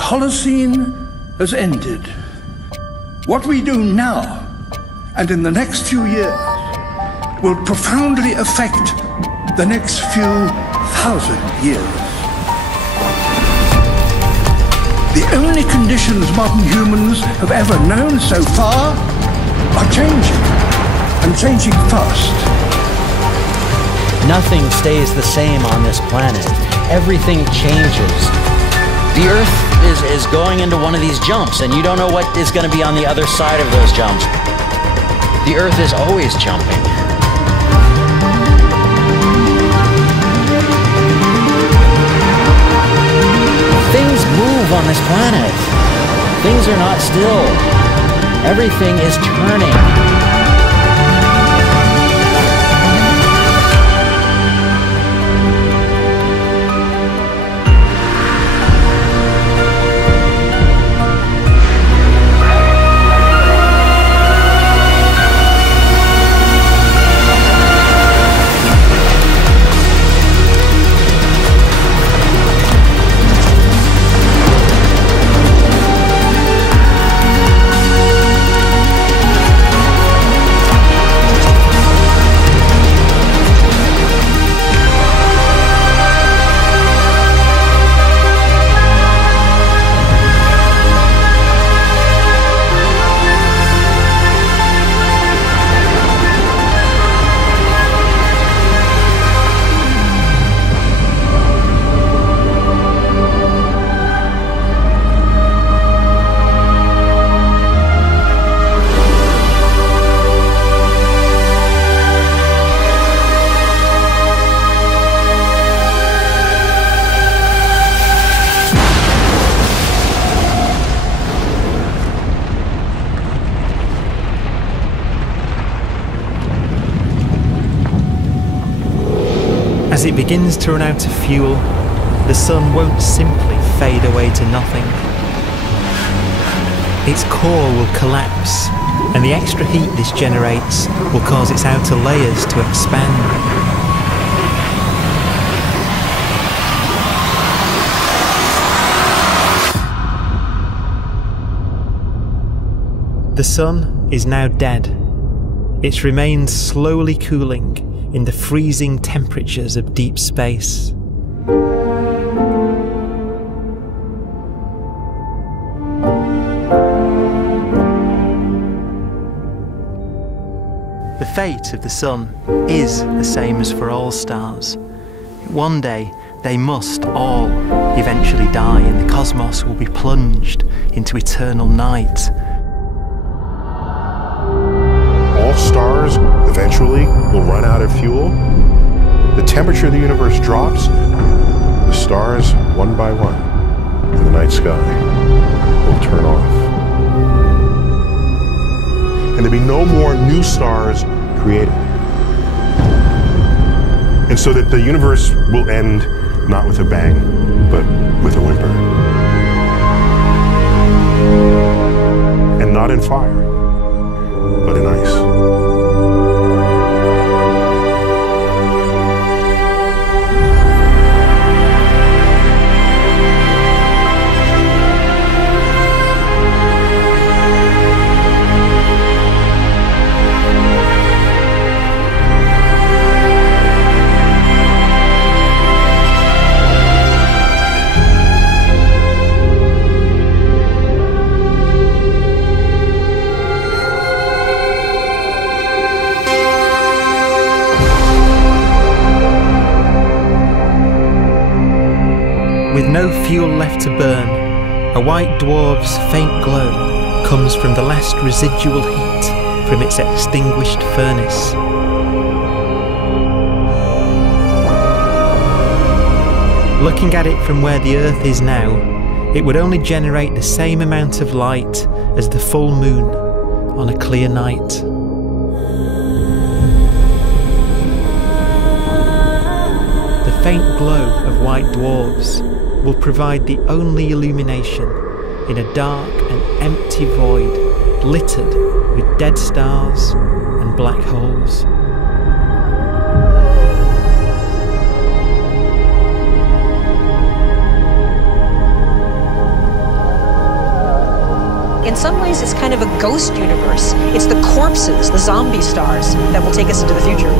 The Holocene has ended. What we do now, and in the next few years, will profoundly affect the next few thousand years. The only conditions modern humans have ever known so far are changing, and changing fast. Nothing stays the same on this planet. Everything changes. The Earth is going into one of these jumps, and you don't know what is going to be on the other side of those jumps. The Earth is always jumping. Things move on this planet. Things are not still. Everything is turning. As it begins to run out of fuel, the sun won't simply fade away to nothing. Its core will collapse, and the extra heat this generates will cause its outer layers to expand. The sun is now dead. Its remains slowly cooling in the freezing temperatures of deep space. The fate of the sun is the same as for all stars. One day they must all eventually die, and the cosmos will be plunged into eternal night. All stars eventually will run out of fuel. The temperature of the universe drops. The stars, one by one, in the night sky, will turn off. And there'll be no more new stars created. And so that the universe will end not with a bang, but with a whimper. And not in fire, but in ice. With no fuel left to burn, a white dwarf's faint glow comes from the last residual heat from its extinguished furnace. Looking at it from where the Earth is now, it would only generate the same amount of light as the full moon on a clear night. The faint glow of white dwarfs will provide the only illumination in a dark and empty void littered with dead stars and black holes. ways, it's kind of a ghost universe. It's the corpses, the zombie stars, that will take us into the future.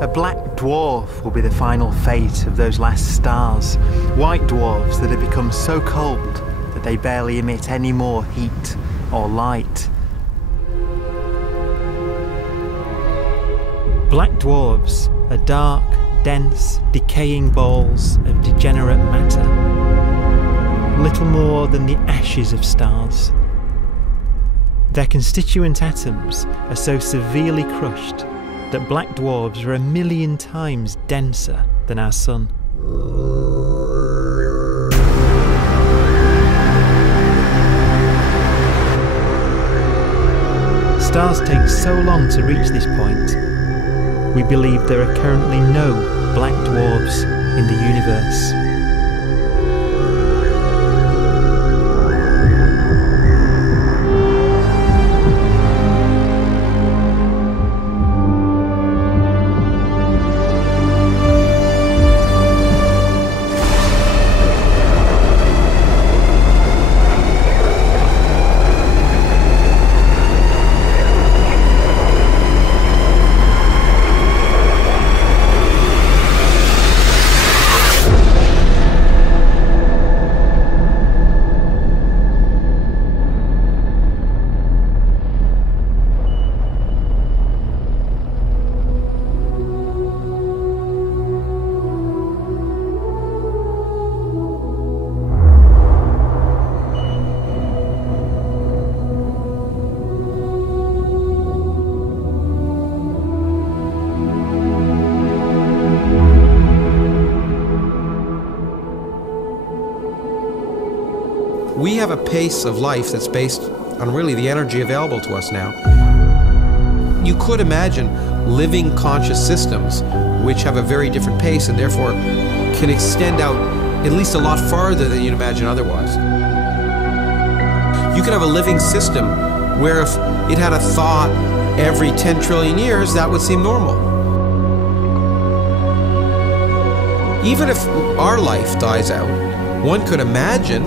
A black dwarf will be the final fate of those last stars. White dwarfs that have become so cold that they barely emit any more heat or light. Black dwarfs are dark, dense, decaying balls of degenerate matter, little more than the ashes of stars. Their constituent atoms are so severely crushed that black dwarfs are 1,000,000 times denser than our Sun. Stars take so long to reach this point, we believe there are currently no black dwarfs in the universe. We have a pace of life that's based on really the energy available to us now. You could imagine living conscious systems which have a very different pace and therefore can extend out at least a lot farther than you'd imagine otherwise. You could have a living system where if it had a thought every 10 trillion years, that would seem normal. Even if our life dies out, one could imagine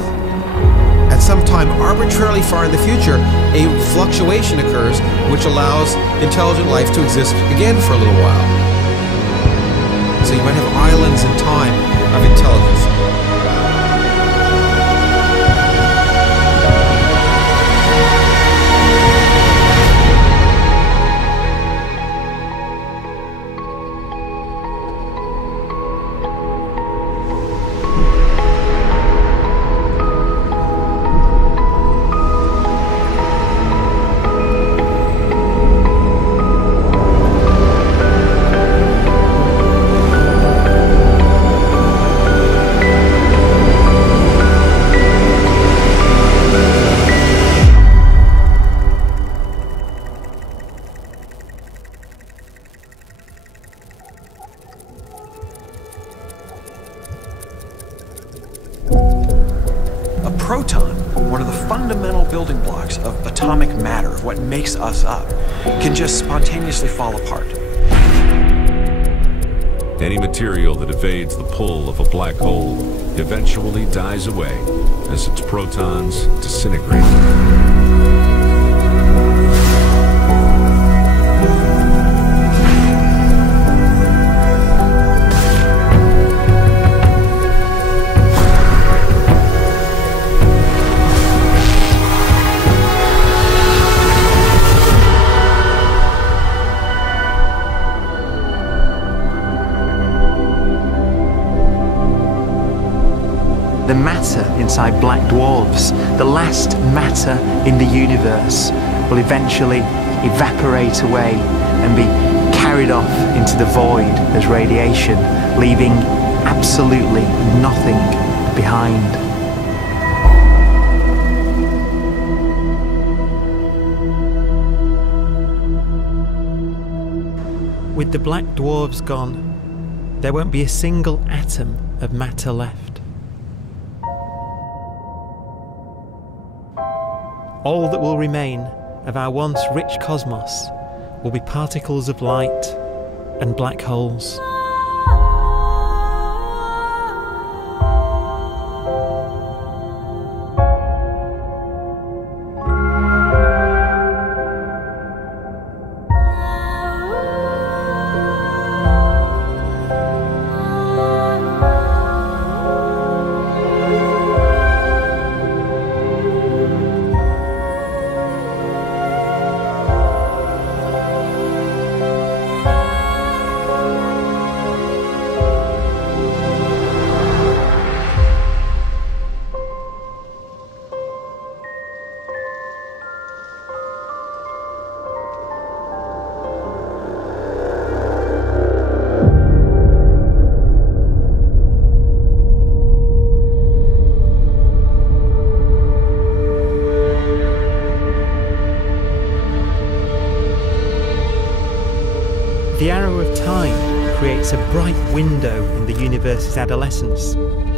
at some time arbitrarily far in the future, a fluctuation occurs which allows intelligent life to exist again for a little while. So you might have islands in time of intelligence. Proton, one of the fundamental building blocks of atomic matter, what makes us up, can just spontaneously fall apart. Any material that evades the pull of a black hole eventually dies away as its protons disintegrate. The matter inside black dwarfs, the last matter in the universe, will eventually evaporate away and be carried off into the void as radiation, leaving absolutely nothing behind. With the black dwarfs gone, there won't be a single atom of matter left. All that will remain of our once rich cosmos will be particles of light and black holes. The arrow of time creates a bright window in the universe's adolescence,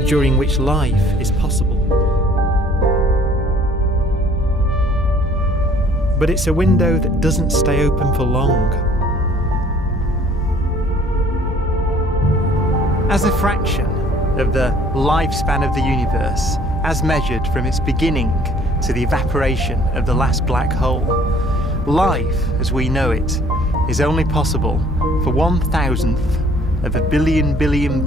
during which life is possible. But it's a window that doesn't stay open for long. As a fraction of the lifespan of the universe, as measured from its beginning to the evaporation of the last black hole, life, as we know it, is only possible for 1,000th of a billion billionth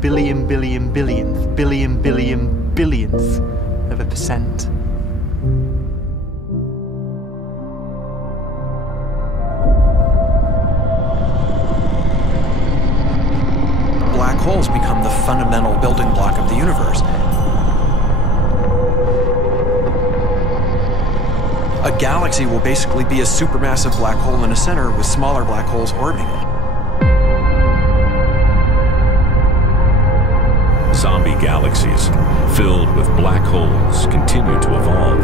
billion billion billionth billion billion billionth of a percent. Black holes become the fundamental building block of the universe. A galaxy will basically be a supermassive black hole in a center with smaller black holes orbiting it. Zombie galaxies filled with black holes continue to evolve.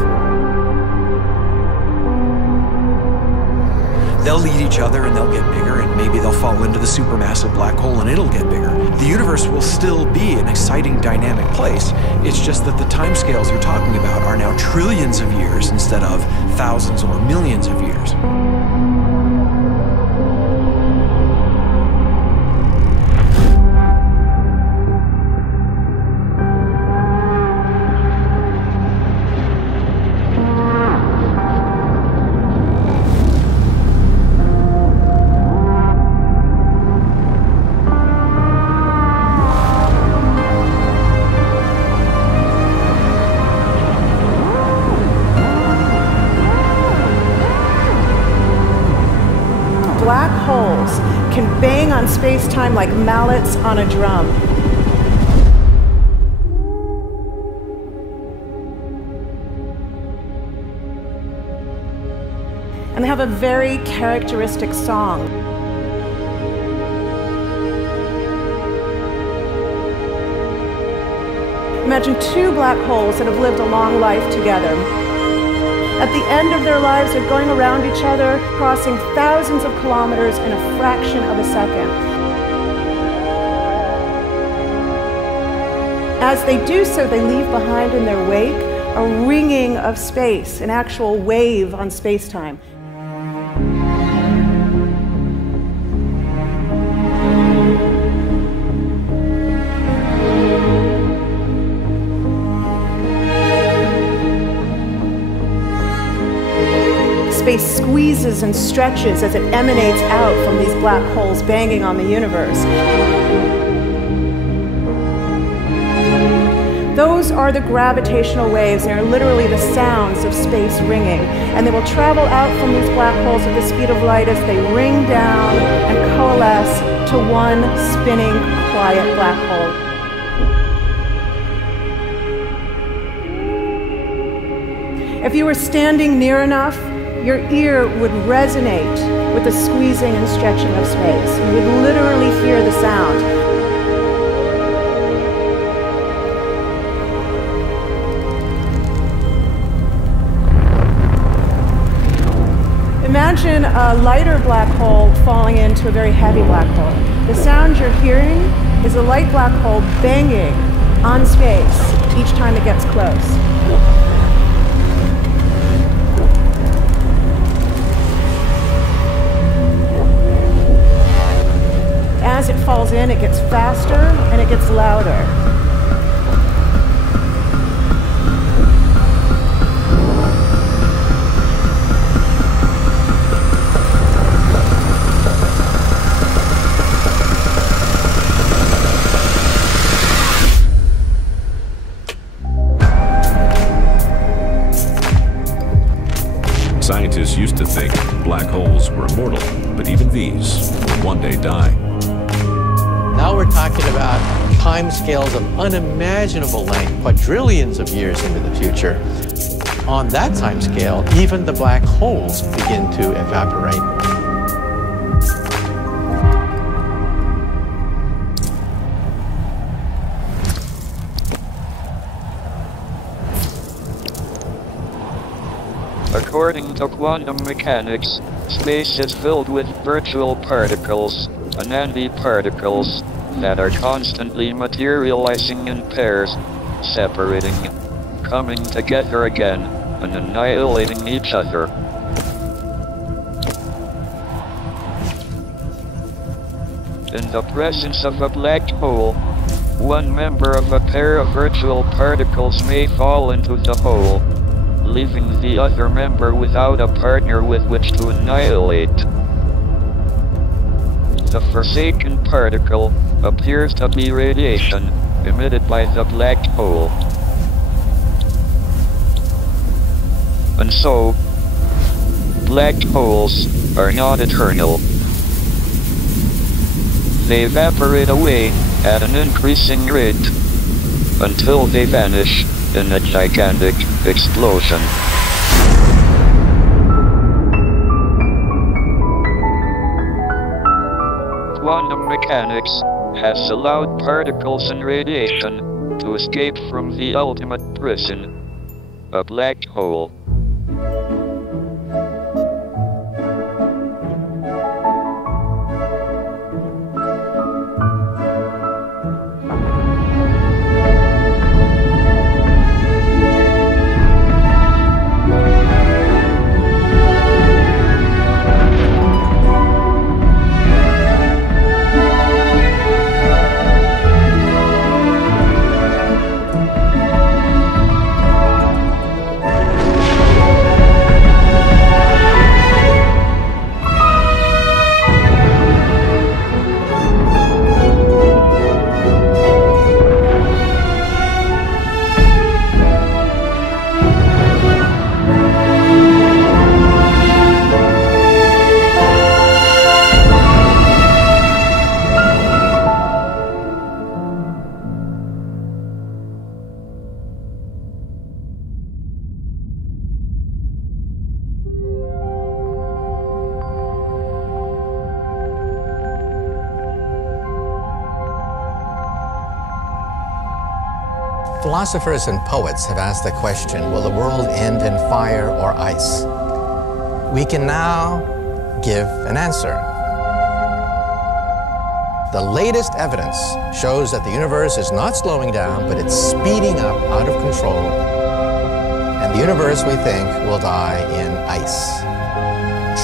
They'll eat each other and they'll get bigger, and maybe they'll fall into the supermassive black hole and it'll get bigger. The universe will still be an exciting, dynamic place. It's just that the timescales you're talking about are now trillions of years instead of thousands or millions of years. Black holes can bang on space-time like mallets on a drum. And they have a very characteristic song. Imagine two black holes that have lived a long life together. At the end of their lives, they're going around each other, crossing thousands of kilometers in a fraction of a second. As they do so, they leave behind in their wake a ringing of space, an actual wave on space-time. squeezes and stretches as it emanates out from these black holes banging on the universe. Those are the gravitational waves. They are literally the sounds of space ringing. And they will travel out from these black holes at the speed of light as they ring down and coalesce to one spinning, quiet black hole. If you were standing near enough, your ear would resonate with the squeezing and stretching of space. You would literally hear the sound. Imagine a lighter black hole falling into a very heavy black hole. The sound you're hearing is a light black hole banging on space each time it gets close. As it falls in, it gets faster and it gets louder. Scientists used to think black holes were immortal, but even these will one day die. Now we're talking about timescales of unimaginable length, quadrillions of years into the future. On that timescale, even the black holes begin to evaporate. According to quantum mechanics, space is filled with virtual particles, antiparticles, that are constantly materializing in pairs, separating, coming together again, and annihilating each other. In the presence of a black hole, one member of a pair of virtual particles may fall into the hole, leaving the other member without a partner with which to annihilate. The forsaken particle appears to be radiation emitted by the black hole. And so, black holes are not eternal. They evaporate away at an increasing rate until they vanish in a gigantic explosion. Quantum mechanics has allowed particles and radiation to escape from the ultimate prison, a black hole. Philosophers and poets have asked the question, will the world end in fire or ice? We can now give an answer. The latest evidence shows that the universe is not slowing down, but it's speeding up out of control. And the universe, we think, will die in ice.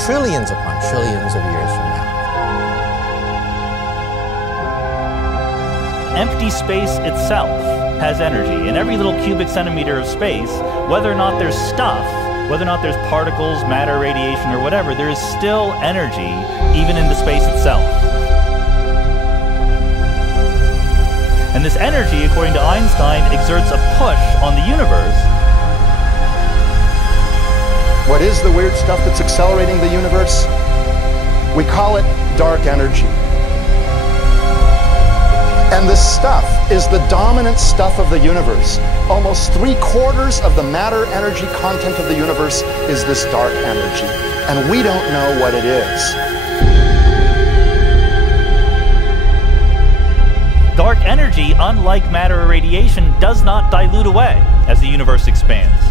Trillions upon trillions of years from now. Empty space itself has energy. In every little cubic centimeter of space, whether or not there's stuff whether or not there's particles, matter, radiation, or whatever, there is still energy even in the space itself. And this energy, according to Einstein, exerts a push on the universe. What is the weird stuff that's accelerating the universe? We call it dark energy. And this stuff is the dominant stuff of the universe. Almost 3/4 of the matter-energy content of the universe is this dark energy. And we don't know what it is. Dark energy, unlike matter or radiation, does not dilute away as the universe expands.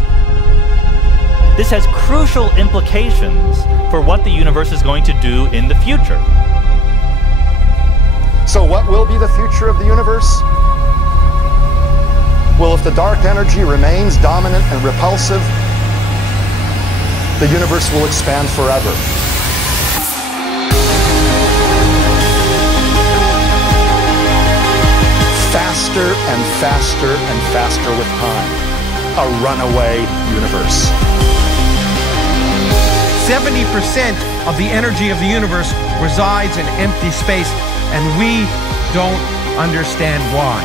This has crucial implications for what the universe is going to do in the future. So what will be the future of the universe? Well, if the dark energy remains dominant and repulsive, the universe will expand forever. Faster and faster and faster with time. A runaway universe. 70% of the energy of the universe resides in empty space, and we don't understand why.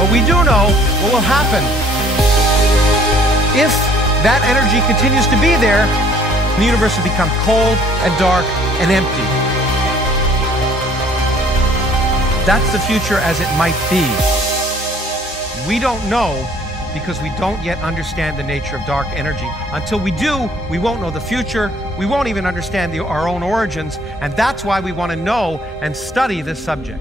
But we do know what will happen. If that energy continues to be there, the universe will become cold and dark and empty. That's the future as it might be. We don't know because we don't yet understand the nature of dark energy. Until we do, we won't know the future. We won't even understand our own origins, and that's why we want to know and study this subject.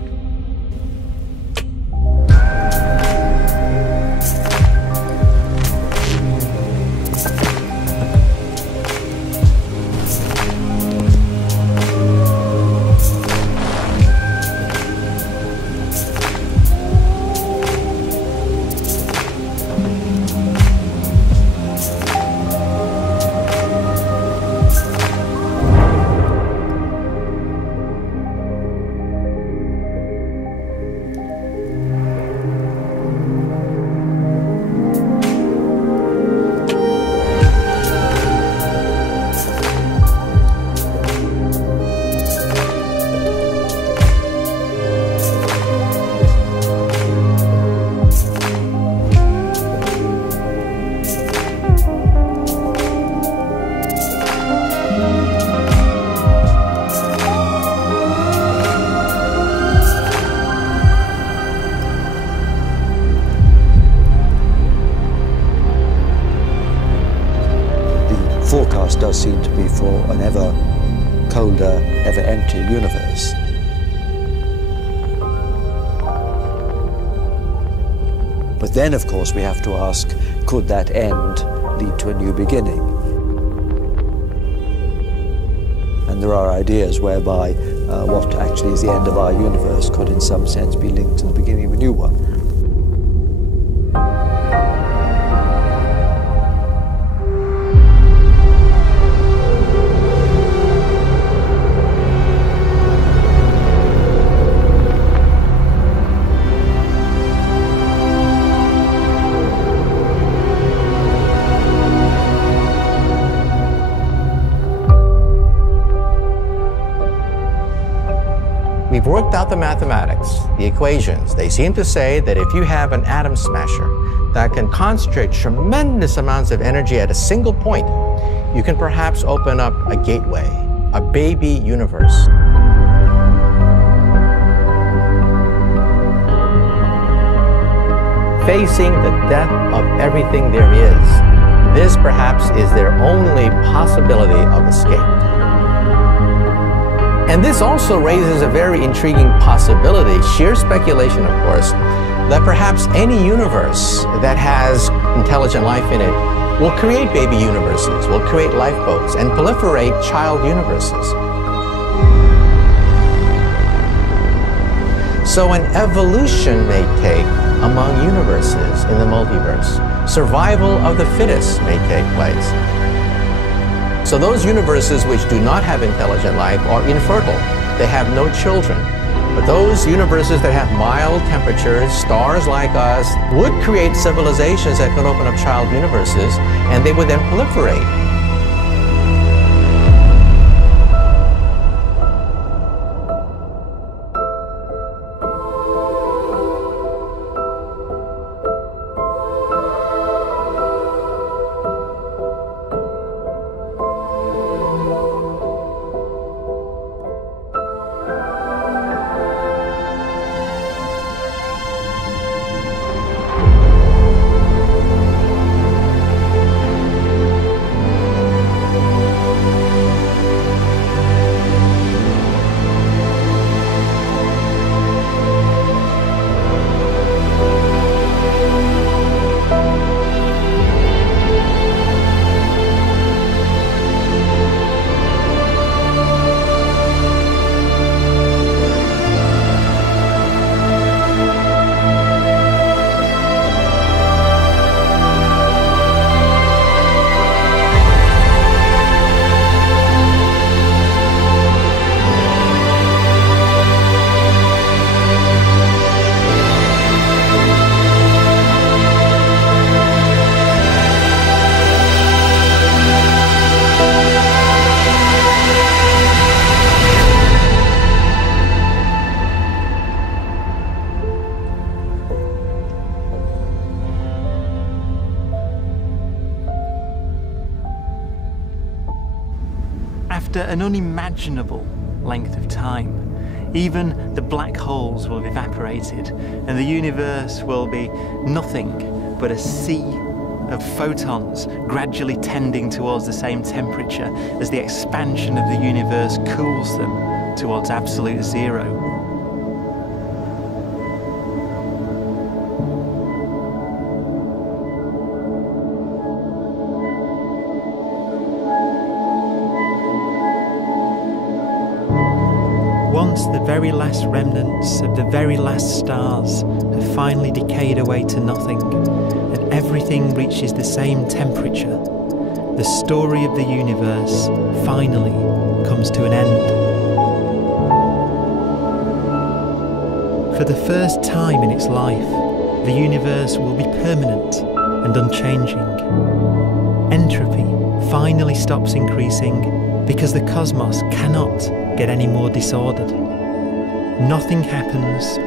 Forecast does seem to be for an ever colder, ever emptier universe. But then, of course, we have to ask, could that end lead to a new beginning? And there are ideas whereby what actually is the end of our universe could in some sense be linked to the beginning of a new one. We've worked out the mathematics, the equations. They seem to say that if you have an atom smasher that can concentrate tremendous amounts of energy at a single point, you can perhaps open up a gateway, a baby universe. Facing the death of everything there is, this perhaps is their only possibility of escape. And this also raises a very intriguing possibility, sheer speculation of course, that perhaps any universe that has intelligent life in it will create baby universes, will create lifeboats, and proliferate child universes. So an evolution may take among universes in the multiverse. Survival of the fittest may take place. So those universes which do not have intelligent life are infertile. They have no children. But those universes that have mild temperatures, stars like us, would create civilizations that could open up child universes, and they would then proliferate. After an unimaginable length of time, even the black holes will have evaporated and the universe will be nothing but a sea of photons gradually tending towards the same temperature as the expansion of the universe cools them towards absolute zero. Once the very last remnants of the very last stars have finally decayed away to nothing, and everything reaches the same temperature, the story of the universe finally comes to an end. For the first time in its life, the universe will be permanent and unchanging. Entropy finally stops increasing because the cosmos cannot get any more disordered. Nothing happens,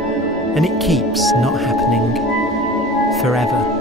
and it keeps not happening forever.